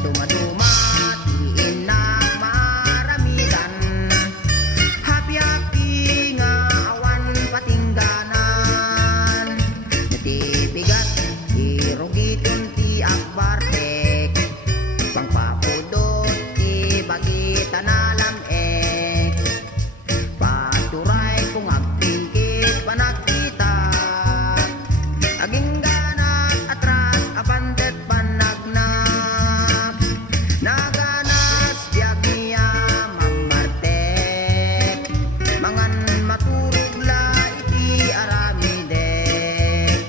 Kaduma-duma, tiin na maramidan. Happy-happy nga awan patingganan. Natibigat, irugiton ti akbartek. Pangpapudot, ibagita na lamek. Paturay kung agtingkit panagkita. Aging ganat atras abantet panagnak. Naganas biag niya mamartek. Mangan maturog la iti aramidek.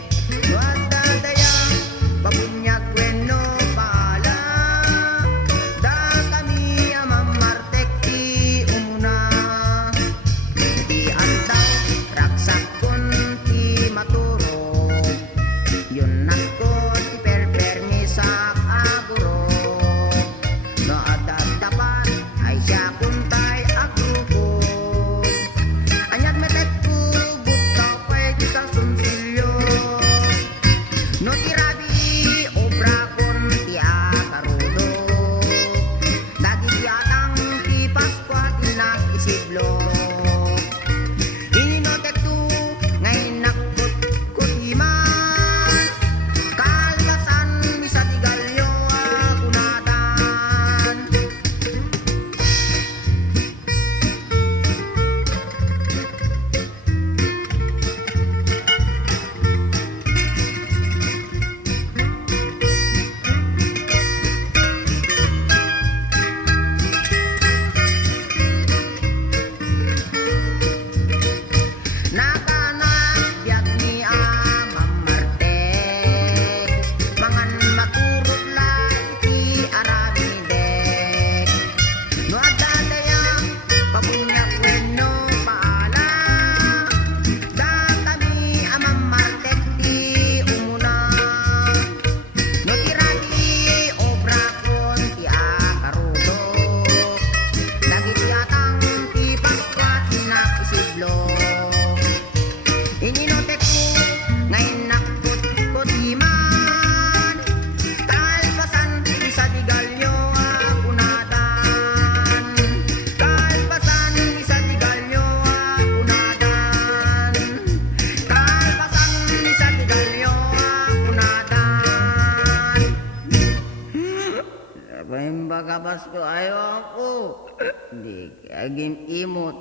Wadda daya babunyag wenno pala. Da kami mamartek ti umuna. Di andaw raksak kun ti maturog. Yun ako ti perpermisa aguro. No adadapan ay siya kuntay agrupo. Anyad metek ko butaw pwede sa sunsilyo. No tirabi obra kon ti akarudo. Dagiyatang ti Paskwa tinak isidlo. Inotek tu ngay nakot kutiman. Kalbasan misa tigalyo akunatan. Naganak biag ni mamartek. Mangan maturog la iti aramidek. No adadaya pabunyak wenno paala. Da kami mamartek ti umuna. No tirabi obra kon ti akarudo. Dagitiyatang ti Paskwa tinak isidlo. Ininotek ko ngay nakot kutiman. Kalpasan isa tigalyo akunatan. Kalpasan isa tigalyo akunatan. Kalpasan isa tigalyo akunatan. Sabay bagabas ko ayo ako. Di kagin imot.